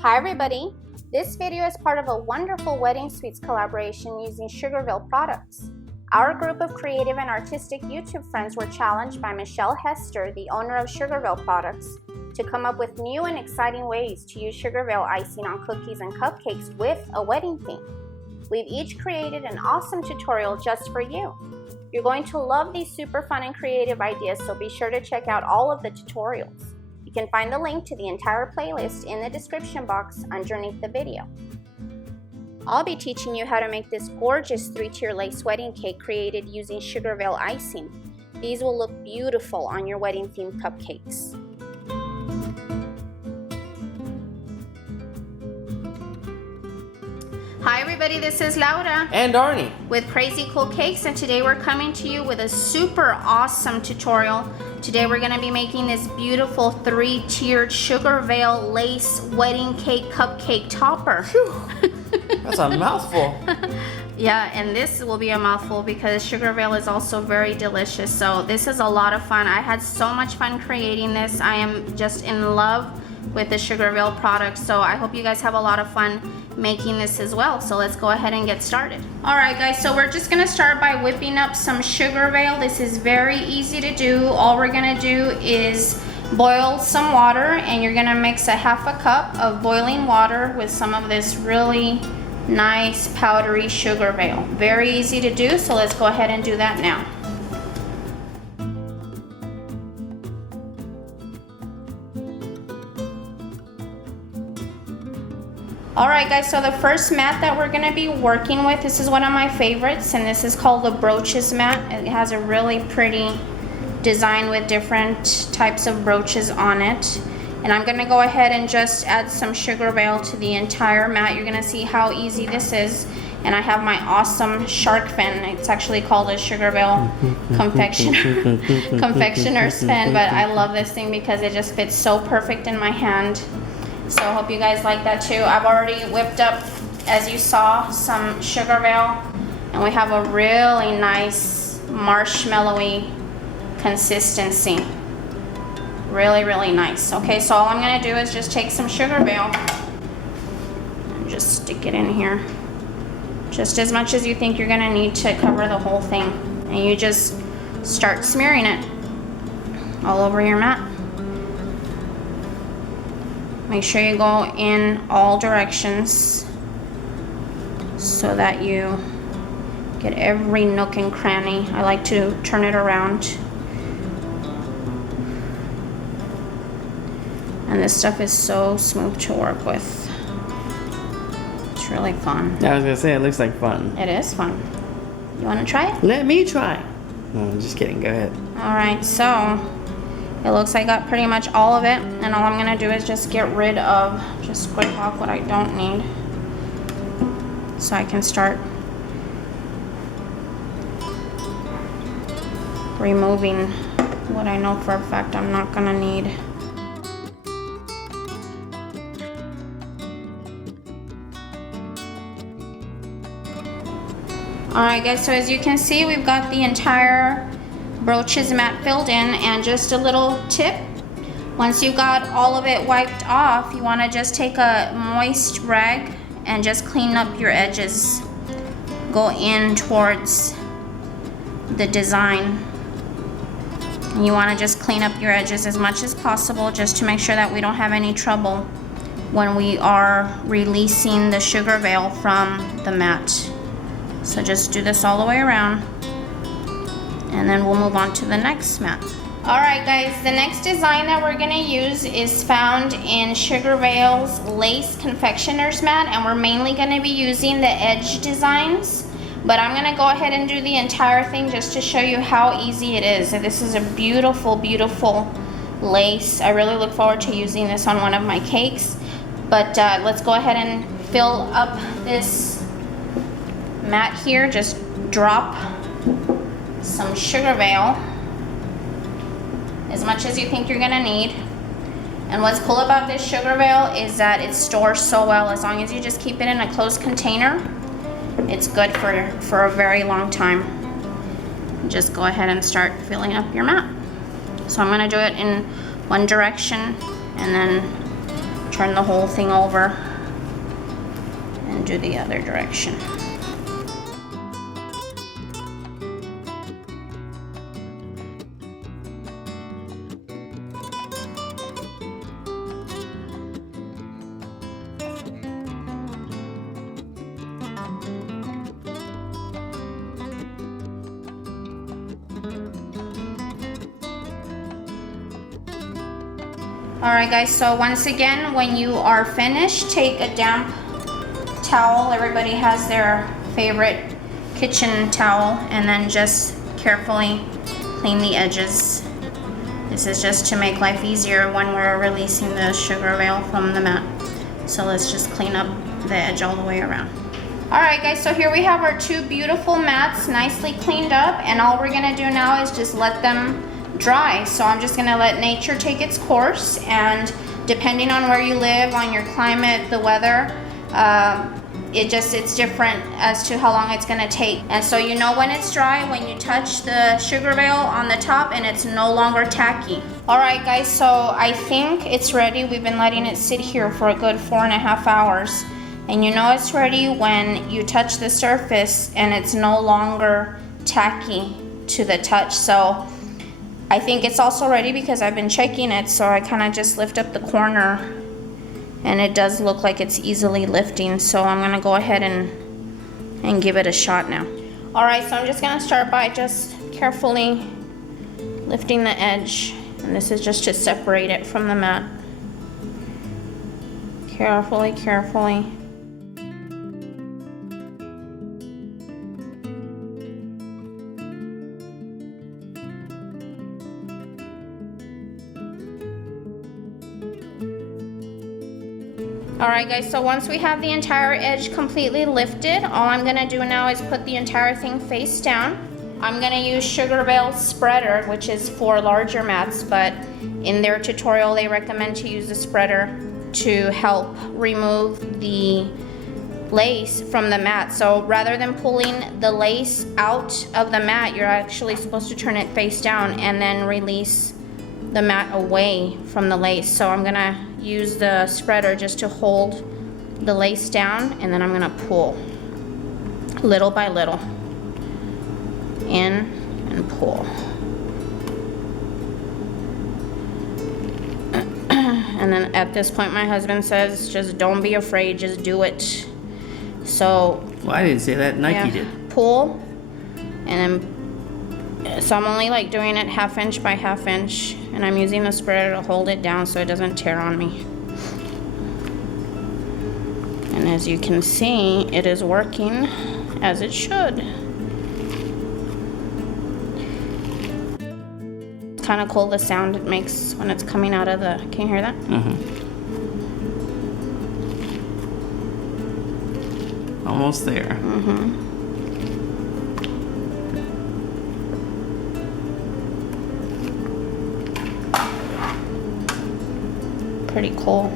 Hi everybody! This video is part of a wonderful wedding sweets collaboration using SugarVeil products. Our group of creative and artistic YouTube friends were challenged by Michelle Hester, the owner of SugarVeil products, to come up with new and exciting ways to use SugarVeil icing on cookies and cupcakes with a wedding theme. We've each created an awesome tutorial just for you. You're going to love these super fun and creative ideas, so be sure to check out all of the tutorials. You can find the link to the entire playlist in the description box underneath the video. I'll be teaching you how to make this gorgeous 3-tier lace wedding cake created using SugarVeil icing. These will look beautiful on your wedding themed cupcakes. Hi everybody, this is Laura and Arnie with Krazy Cool Cakes, and today we're coming to you with a super awesome tutorial. Today we're going to be making this beautiful 3-tiered SugarVeil Lace Wedding Cake Cupcake Topper. That's a mouthful. Yeah, and this will be a mouthful because SugarVeil is also very delicious. So this is a lot of fun. I had so much fun creating this. I am just in love with the SugarVeil products, so I hope you guys have a lot of fun making this as well. So let's go ahead and get started. Alright guys, so we're just gonna start by whipping up some SugarVeil. This is very easy to do. All we're gonna do is boil some water, and you're gonna mix a ½ cup of boiling water with some of this really nice powdery SugarVeil. Very easy to do, so let's go ahead and do that now. Alright guys, so the first mat that we're going to be working with, this is one of my favorites, and this is called the Brooches Mat. It has a really pretty design with different types of brooches on it. And I'm going to go ahead and just add some SugarVeil to the entire mat. You're going to see how easy this is. And I have my awesome shark fin. It's actually called a SugarVeil Confectioner fin, but I love this thing because it just fits so perfect in my hand. So I hope you guys like that too. I've already whipped up, as you saw, some SugarVeil, and we have a really nice marshmallowy consistency. Really, really nice. Okay, so all I'm gonna do is just take some SugarVeil and just stick it in here. Just as much as you think you're gonna need to cover the whole thing. And you just start smearing it all over your mat. Make sure you go in all directions so that you get every nook and cranny. I like to turn it around. And this stuff is so smooth to work with. It's really fun. I was gonna say, it looks like fun. It is fun. You wanna try it? Let me try. No, I'm just kidding, go ahead. Alright, so it looks like I got pretty much all of it, and all I'm gonna do is just get rid of, just scrape off what I don't need, so I can start removing what I know for a fact I'm not gonna need. Alright guys, so as you can see, we've got the entire Brooches mat filled in, and just a little tip, once you got all of it wiped off, you want to just take a moist rag and just clean up your edges. Go in towards the design, and you want to just clean up your edges as much as possible, just to make sure that we don't have any trouble when we are releasing the SugarVeil from the mat. So just do this all the way around, and then we'll move on to the next mat. Alright guys, the next design that we're going to use is found in SugarVeil's Lace Confectioner's mat, and we're mainly going to be using the edge designs, but I'm going to go ahead and do the entire thing just to show you how easy it is. And this is a beautiful, beautiful lace. I really look forward to using this on one of my cakes, but let's go ahead and fill up this mat here. Just drop some SugarVeil, as much as you think you're gonna need. And what's cool about this SugarVeil is that it stores so well. As long as you just keep it in a closed container, it's good for a very long time. Just go ahead and start filling up your mat. So I'm gonna do it in one direction and then turn the whole thing over and do the other direction. Alright guys, so once again, when you are finished, take a damp towel. Everybody has their favorite kitchen towel, and then just carefully clean the edges. This is just to make life easier when we're releasing the SugarVeil from the mat. So let's just clean up the edge all the way around. Alright guys, so here we have our two beautiful mats nicely cleaned up, and all we're gonna do now is just let them dry. So I'm just gonna let nature take its course, and depending on where you live, on your climate, the weather, it's different as to how long it's gonna take. And so you know when it's dry when you touch the SugarVeil on the top and it's no longer tacky. Alright guys, so I think it's ready. We've been letting it sit here for a good 4.5 hours. And you know it's ready when you touch the surface and it's no longer tacky to the touch. So I think it's also ready because I've been checking it, so I kind of just lift up the corner and it does look like it's easily lifting. So I'm gonna go ahead and give it a shot now. Alright, so I'm just gonna start by just carefully lifting the edge, and this is just to separate it from the mat. Carefully, carefully. Alright guys, so once we have the entire edge completely lifted, all I'm gonna do now is put the entire thing face down. I'm gonna use SugarVeil spreader, which is for larger mats, but in their tutorial they recommend to use the spreader to help remove the lace from the mat. So rather than pulling the lace out of the mat, you're actually supposed to turn it face down and then release the mat away from the lace. So I'm gonna use the spreader just to hold the lace down, and then I'm gonna pull little by little in and pull. And then at this point my husband says, just don't be afraid, just do it. So Well, I didn't say that. Nike did. Pull, and then so I'm only like doing it 1/2 inch by 1/2 inch, and I'm using the spreader to hold it down so it doesn't tear on me. And as you can see, it is working as it should. It's kind of cool the sound it makes when it's coming out of the, can you hear that? Almost there. Pretty cool.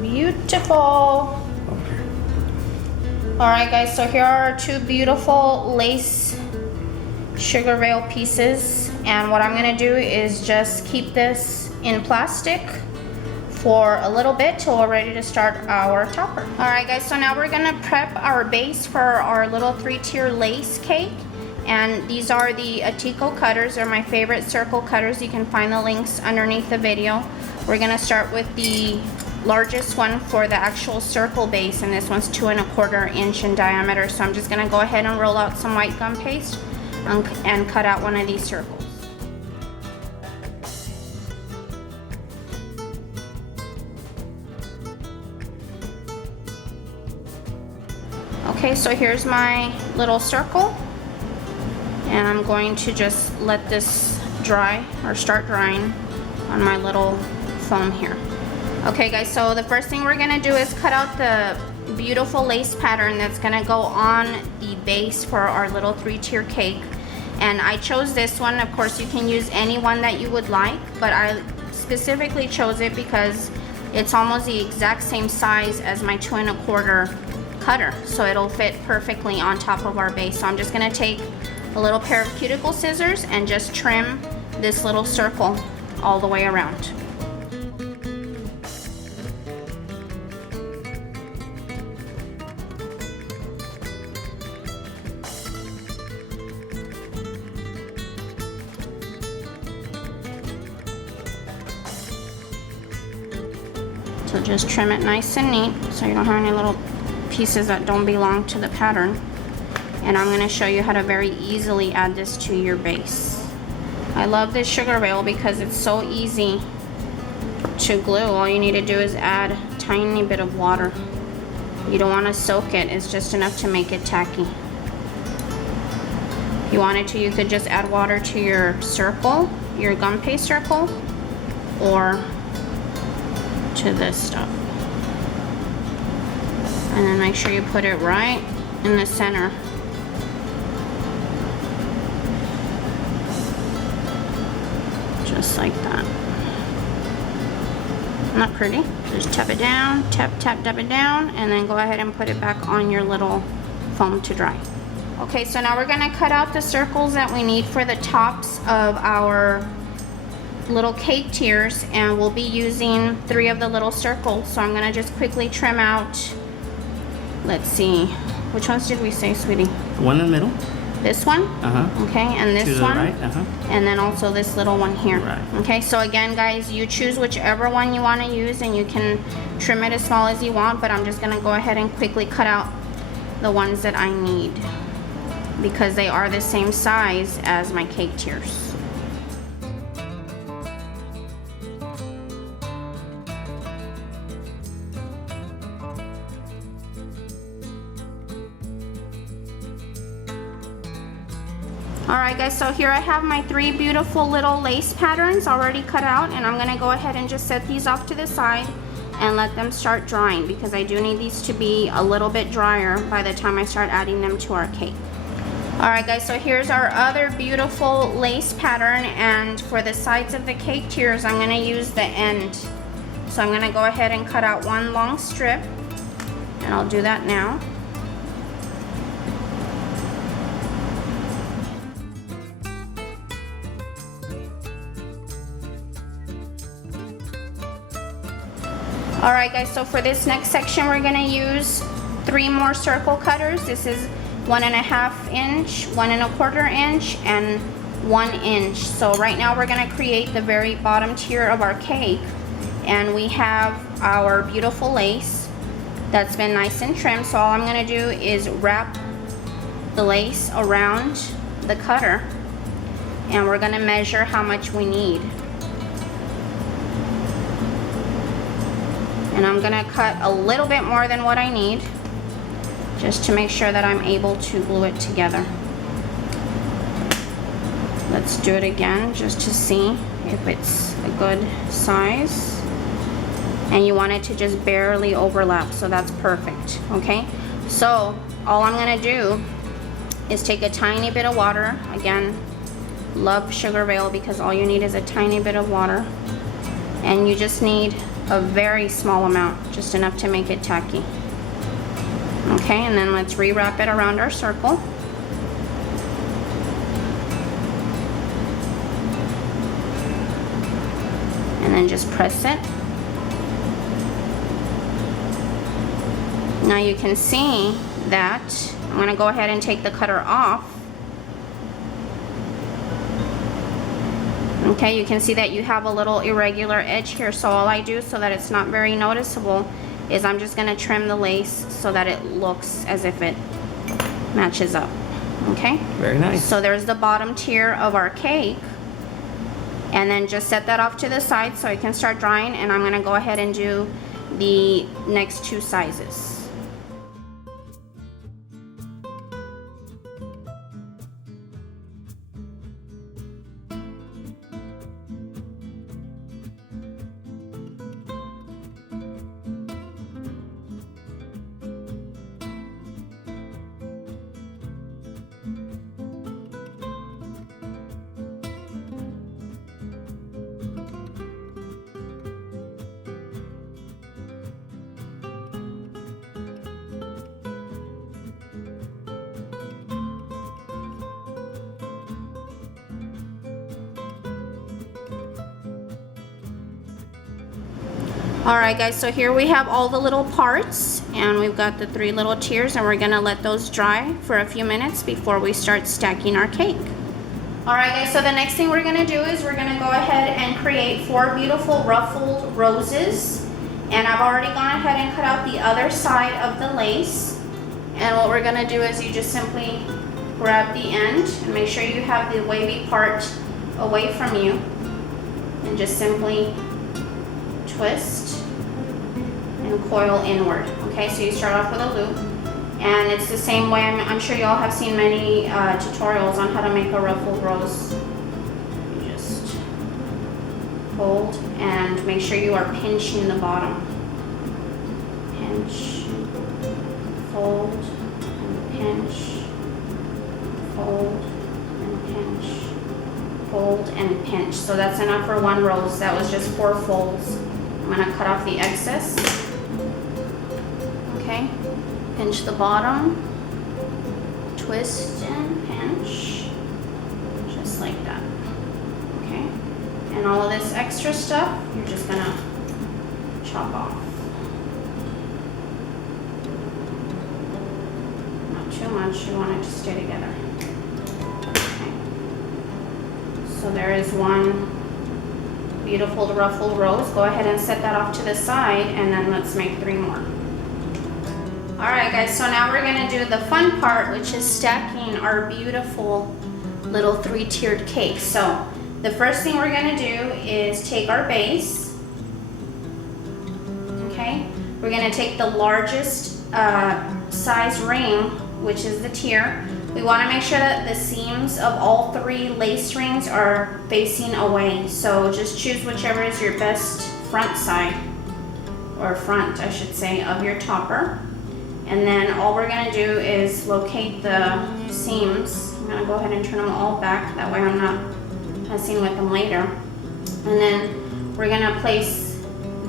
Beautiful. Okay. Alright guys, so here are our two beautiful lace SugarVeil pieces, and what I'm going to do is just keep this in plastic for a little bit till we're ready to start our topper. Alright guys, so now we're going to prep our base for our little 3-tier lace cake, and these are the Atico cutters. They're my favorite circle cutters. You can find the links underneath the video. We're going to start with the largest one for the actual circle base, and this one's 2 1/4 inch in diameter. So I'm just going to go ahead and roll out some white gum paste and cut out one of these circles. Okay, so here's my little circle, and I'm going to just let this dry or start drying on my little foam here. Okay guys, so the first thing we're gonna do is cut out the beautiful lace pattern that's gonna go on the base for our little 3-tier cake. And I chose this one. Of course you can use any one that you would like, but I specifically chose it because it's almost the exact same size as my 2 1/4 cutter, so it'll fit perfectly on top of our base. So I'm just gonna take a little pair of cuticle scissors and just trim this little circle all the way around. So just trim it nice and neat so you don't have any little pieces that don't belong to the pattern. And I'm going to show you how to very easily add this to your base. I love this SugarVeil because it's so easy to glue. All you need to do is add a tiny bit of water. You don't want to soak it, it's just enough to make it tacky. If you wanted to, you could just add water to your circle, your gum paste circle, or to this stuff. And then make sure you put it right in the center. Just like that. Not pretty? Just tap it down, tap, tap, tap it down, and then go ahead and put it back on your little foam to dry. Okay, so now we're gonna cut out the circles that we need for the tops of our little cake tiers, and we'll be using 3 of the little circles. So I'm gonna just quickly trim out, let's see, which ones did we say, sweetie? The one in the middle. This one, okay, and this to the one, right, and then also this little one here. Right. Okay, so again guys, you choose whichever one you want to use, and you can trim it as small as you want, but I'm just gonna go ahead and quickly cut out the ones that I need because they are the same size as my cake tiers. Alright guys, so here I have my 3 beautiful little lace patterns already cut out, and I'm going to go ahead and just set these off to the side and let them start drying because I do need these to be a little bit drier by the time I start adding them to our cake. Alright guys, so here's our other beautiful lace pattern, and for the sides of the cake tiers I'm going to use the end. So I'm going to go ahead and cut out one long strip, and I'll do that now. Alright guys, so for this next section we're going to use 3 more circle cutters. This is 1.5 inch, 1 1/4 inch, and 1 inch. So right now we're going to create the very bottom tier of our cake, and we have our beautiful lace that's been nice and trimmed. So all I'm going to do is wrap the lace around the cutter, and we're going to measure how much we need. And I'm gonna cut a little bit more than what I need just to make sure that I'm able to glue it together. Let's do it again just to see if it's a good size. And you want it to just barely overlap, so that's perfect, okay? So all I'm gonna do is take a tiny bit of water. Again, love SugarVeil because all you need is a tiny bit of water, and you just need a very small amount, just enough to make it tacky. Okay, and then let's rewrap it around our circle. And then just press it. Now you can see that I'm going to go ahead and take the cutter off. Okay, you can see that you have a little irregular edge here, so all I do so that it's not very noticeable is I'm just going to trim the lace so that it looks as if it matches up. Okay? Very nice. So there's the bottom tier of our cake, and then just set that off to the side so it can start drying, and I'm going to go ahead and do the next 2 sizes. Alright guys, so here we have all the little parts, and we've got the 3 little tiers, and we're gonna let those dry for a few minutes before we start stacking our cake. Alright guys, so the next thing we're gonna do is we're gonna go ahead and create 4 beautiful ruffled roses. And I've already gone ahead and cut out the other side of the lace. And what we're gonna do is you just simply grab the end and make sure you have the wavy part away from you, and just simply twist and coil inward. Okay, so you start off with a loop, and it's the same way. I'm sure you all have seen many tutorials on how to make a ruffled rose. You just fold and make sure you are pinching the bottom. Pinch, fold, and pinch, fold, and pinch, fold, and pinch. So that's enough for 1 rose. That was just 4 folds. I'm going to cut off the excess. Okay, pinch the bottom, twist and pinch, just like that. Okay, and all of this extra stuff, you're just going to chop off. Not too much, you want it to stay together. Okay. So there is 1 beautiful ruffled rose. Go ahead and set that off to the side, and then let's make 3 more. Alright guys, so now we're going to do the fun part, which is stacking our beautiful little 3-tiered cake. So the first thing we're going to do is take our base. Okay, we're going to take the largest size ring, which is the tier. We want to make sure that the seams of all 3 lace rings are facing away. So just choose whichever is your best front side, or front I should say, of your topper. And then all we're going to do is locate the seams. I'm going to go ahead and turn them all back, that way I'm not messing with them later. And then we're going to place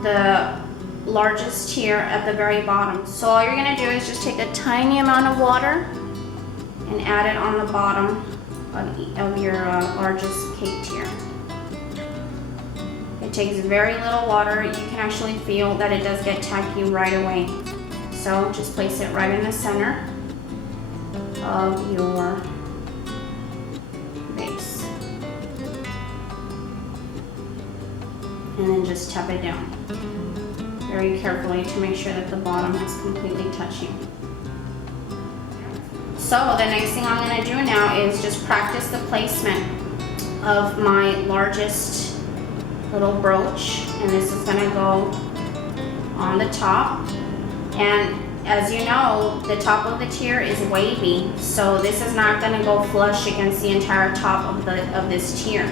the largest tier at the very bottom. So all you're going to do is just take a tiny amount of water and add it on the bottom of your largest cake tier. It takes very little water. You can actually feel that it does get tacky right away. So just place it right in the center of your base. And then just tap it down very carefully to make sure that the bottom is completely touching. So the next thing I'm going to do now is just practice the placement of my largest little brooch, and this is going to go on the top. And as you know, the top of the tier is wavy, so this is not going to go flush against the entire top of this tier.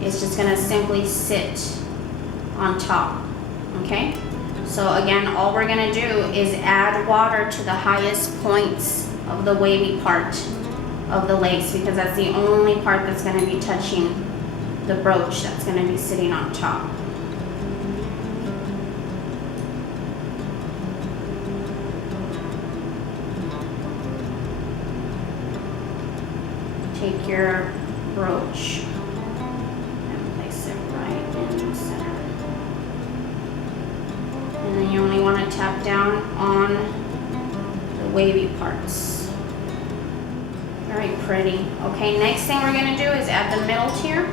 It's just going to simply sit on top. Okay, so again, all we're going to do is add water to the highest points of the wavy part of the lace, because that's the only part that's going to be touching the brooch, that's going to be sitting on top. Take your brooch and place it right in the center. And then you only want to tap down on the wavy parts. Very pretty. Okay, next thing we're going to do is add the middle tier.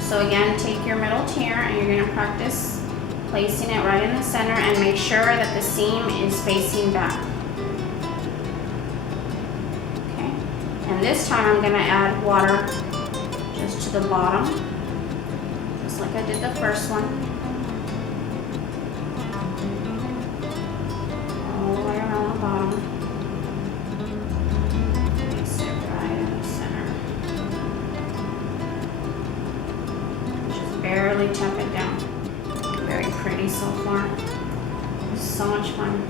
So again, take your middle tier and you're going to practice placing it right in the center, and make sure that the seam is facing back. Okay, and this time I'm going to add water just to the bottom, just like I did the first one. All the way around the bottom. Barely tap it down. Very pretty so far. So much fun.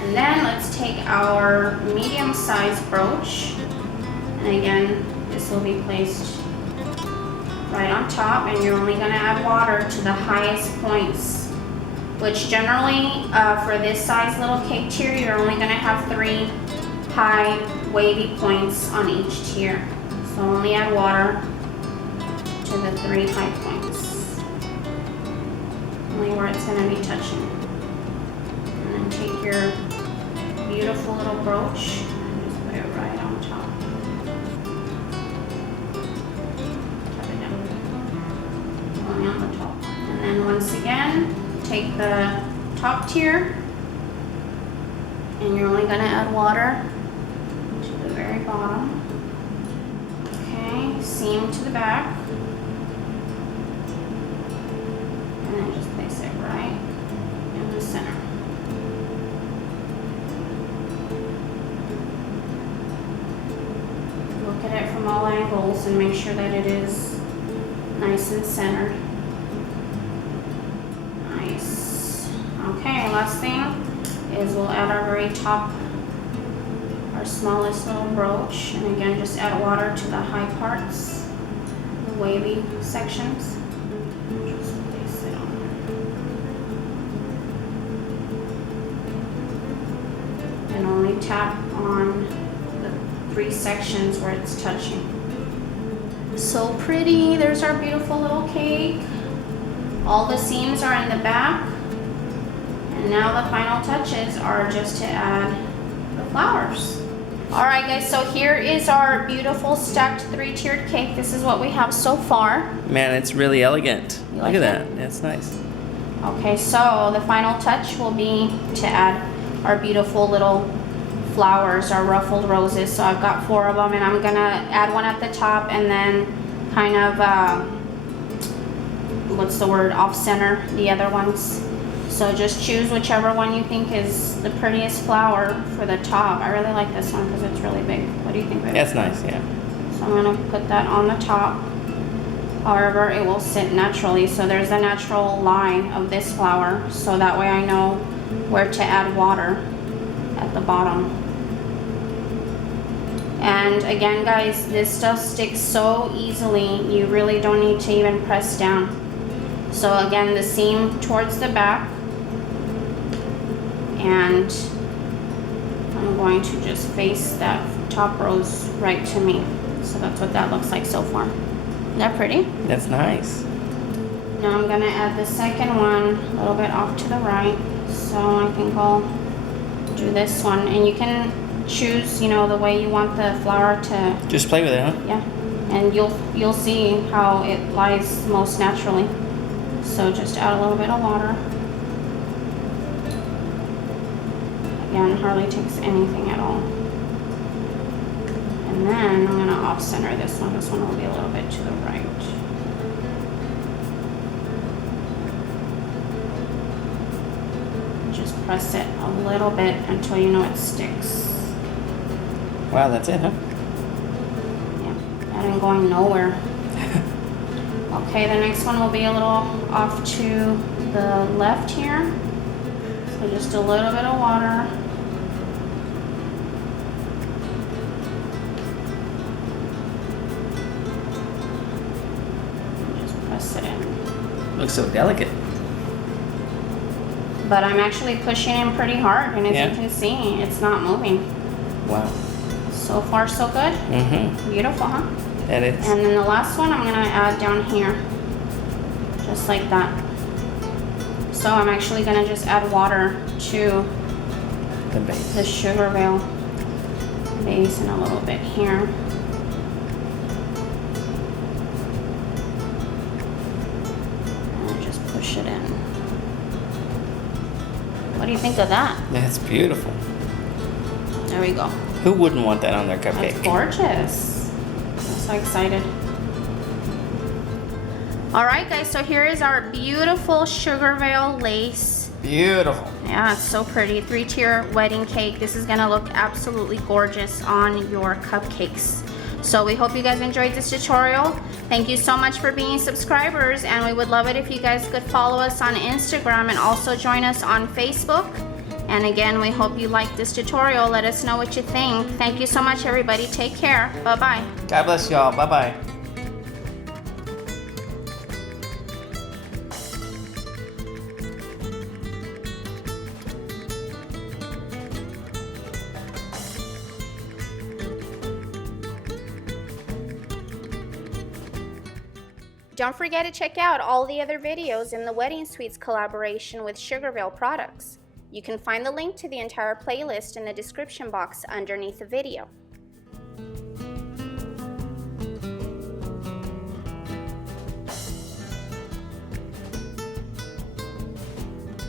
And then let's take our medium-sized brooch, and again, this will be placed right on top, and you're only going to add water to the highest points, which generally for this size little cake tier, you're only going to have 3 high wavy points on each tier. So only add water to the 3 high points. consistently where it's going to be touching. And then take your beautiful little brooch and just put it right on top. Tap it down. Only on the top. And then once again, take the top tier, and you're only going to add water to the very bottom. Okay, seam to the back. And then just place it right in the center. Look at it from all angles and make sure that it is nice and centered. Nice. Okay, last thing is we'll add our very top, our smallest little brooch, and again just add water to the high parts, the wavy sections. Just place it on. And only tap on the 3 sections where it's touching. So pretty. There's our beautiful little cake. All the seams are in the back. And now the final touches are just to add the flowers. Alright guys, so here is our beautiful stacked 3-tiered cake. This is what we have so far. Man, it's really elegant. You Look like at it? that. That's nice. Okay, so the final touch will be to add our beautiful little flowers, our ruffled roses. So I've got 4 of them, and I'm gonna add one at the top and then kind of, what's the word, off-center the other ones. So just choose whichever one you think is the prettiest flower for the top. I really like this one because it's really big. What do you think, baby? That's nice, yeah. So I'm gonna put that on the top. However, it will sit naturally. So there's a natural line of this flower. So that way I know where to add water at the bottom. And again, guys, this stuff sticks so easily. You really don't need to even press down. So again, the seam towards the back. And I'm going to just face that top rose right to me. So that's what that looks like so far. Isn't that pretty? That's nice. Now I'm gonna add the second one a little bit off to the right. So I think I'll do this one. And you can choose, you know, the way you want the flower to. Just play with it, huh? Yeah. And you'll see how it lies most naturally. So just add a little bit of water. Again, hardly takes anything at all. And then I'm gonna off center this one. This one will be a little bit to the right. Just press it a little bit until you know it sticks. Wow, that's it, huh? Yeah, that ain't going nowhere. Okay, the next one will be a little off to the left here. So just a little bit of water. And just press it in. Looks so delicate. But I'm actually pushing in pretty hard, and as Yeah. you can see, it's not moving. Wow. So far, so good. Mm-hmm. Beautiful, huh? That is. And then the last one I'm gonna add down here. Just like that. So I'm actually gonna just add water to The base. the SugarVeil base and a little bit here. And just push it in. What do you think of that? That's beautiful. There we go. Who wouldn't want that on their cupcake? That's gorgeous. I'm so excited. Alright guys, so here is our beautiful SugarVeil Lace. Beautiful. Yeah, it's so pretty. 3-tier wedding cake. This is gonna look absolutely gorgeous on your cupcakes. So we hope you guys enjoyed this tutorial. Thank you so much for being subscribers, and we would love it if you guys could follow us on Instagram and also join us on Facebook. And again, we hope you liked this tutorial. Let us know what you think. Thank you so much, everybody. Take care. Bye-bye. God bless y'all. Bye-bye. Don't forget to check out all the other videos in the Wedding Sweets collaboration with SugarVeil products. You can find the link to the entire playlist in the description box underneath the video.